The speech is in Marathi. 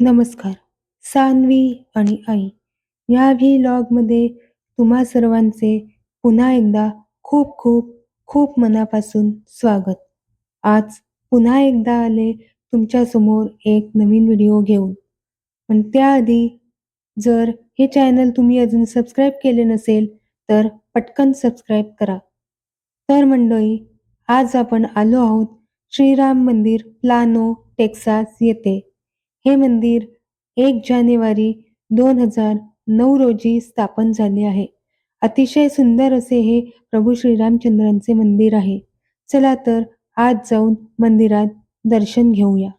नमस्कार. सान्वी आणि आई या व्लॉगमध्ये तुम्हा सर्वांचे पुन्हा एकदा खूप खूप खूप मनापासून स्वागत. आज पुन्हा एकदा आले तुमच्यासमोर एक नवीन व्हिडिओ घेऊन. पण त्याआधी जर हे चॅनल तुम्ही अजून सबस्क्राईब केले नसेल तर पटकन सबस्क्राईब करा. तर मंडळी, आज आपण आलो आहोत श्रीराम मंदिर प्लानो, टेक्सास येथे. हे मंदिर 1 जानेवारी 2009 रोजी स्थापन झाले आहे. अतिशय सुंदर असे हे प्रभू श्रीरामचंद्रांचे मंदिर आहे. चला तर आज जाऊन मंदिरात दर्शन घेऊया.